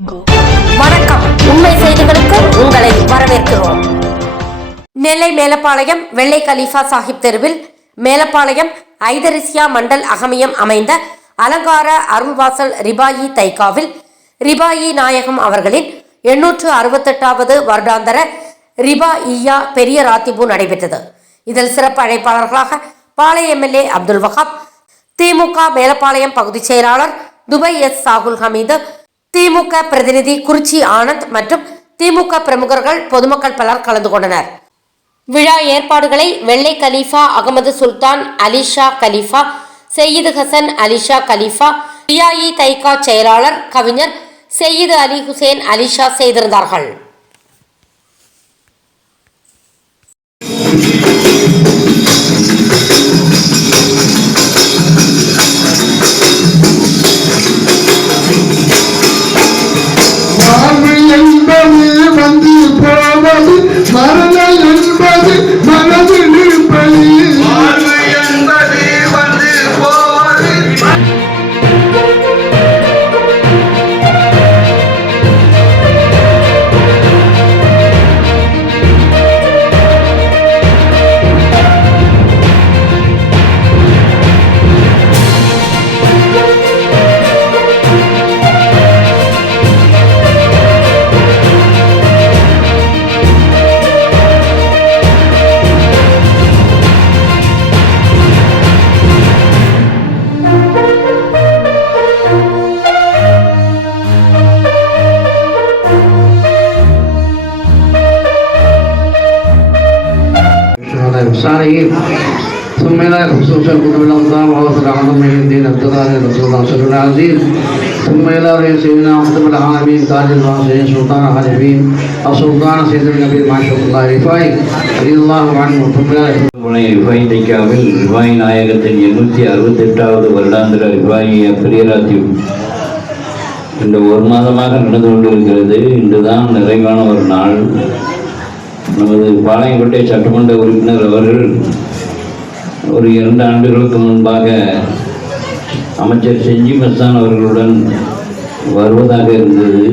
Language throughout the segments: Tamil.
வணக்கம். உண்மை செய்திகளுக்கு உங்களை வரவேற்கிறோம். நெல்லை மேலப்பாளையம் வெள்ளை கலீஃபா சாஹிப் தெருவில் மேலப்பாளையம் ஐதரிசியா மண்டல் அகமியம் அமைந்த அலங்கார அருள்வாசல் ரிபாயி தைக்காவில் ரிபாயி நாயகம் அவர்களின் 868வது வருடாந்தர ரிபாயியா பெரிய ராத்திபு நடைபெற்றது. இதில் சிறப்பு அழைப்பாளர்களாக பாளைய எம்எல்ஏ அப்துல் வஹாப், திமுக மேலப்பாளையம் பகுதி செயலாளர் துபை எஸ் சாகுல் ஹமீது, திமுக பிரதிநிதி குறிச்சி ஆனந்த் மற்றும் திமுக பிரமுகர்கள் பொதுமக்கள் பலர் கலந்து கொண்டனர். விழா ஏற்பாடுகளை வெள்ளை கலீஃபா அகமது சுல்தான் அலிஷா கலீஃபா, செய்யிது ஹசன் அலிஷா கலீஃபா, ரியாயி தைக்கா செயலாளர் கவிஞர் செய்யிது அலி ஹுசேன் அலிஷா செய்திருந்தார்கள். மரணம் என்பது மனதில் இருப்பது, வாழ்வு என்பது வந்து போவது. الصالحين ثم إلى خصوص الكتب الأنظام ووصل أعظم من الدين ابتغاء رسول الله صلى الله عليه وسلم ثم إلى سيدنا محمد العالمين تاج الواصلين سلطان الخالفين السلطان سيد النبي معشوق الله رفاعي رضي الله عنه ثم إلى ரிபாயி தைக்காவில் ரிபாயி நாயகத்தின் 868வது வருடாந்திர ரிபாயியா பெரிய ராத்திபு இந்த ஒரு மாதமாக நடந்து கொண்டிருக்கிறது. இன்றுதான் நிறைவான ஒரு நாள். நமது பாளையங்கோட்டை சட்டமன்ற உறுப்பினர் அவர்கள் ஒரு 2 ஆண்டுகளுக்கு முன்பாக அமைச்சர் செஞ்சி மஸ்தான் அவர்களுடன் வருவதாக இருந்தது.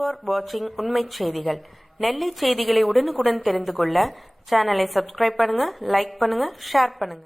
ஃபார் வாட்சிங் உண்மை செய்திகள். நெல்லை செய்திகளை உடனுக்குடன் தெரிந்து கொள்ள சேனலை சப்ஸ்கிரைப் பண்ணுங்க, லைக் பண்ணுங்க, ஷேர் பண்ணுங்க.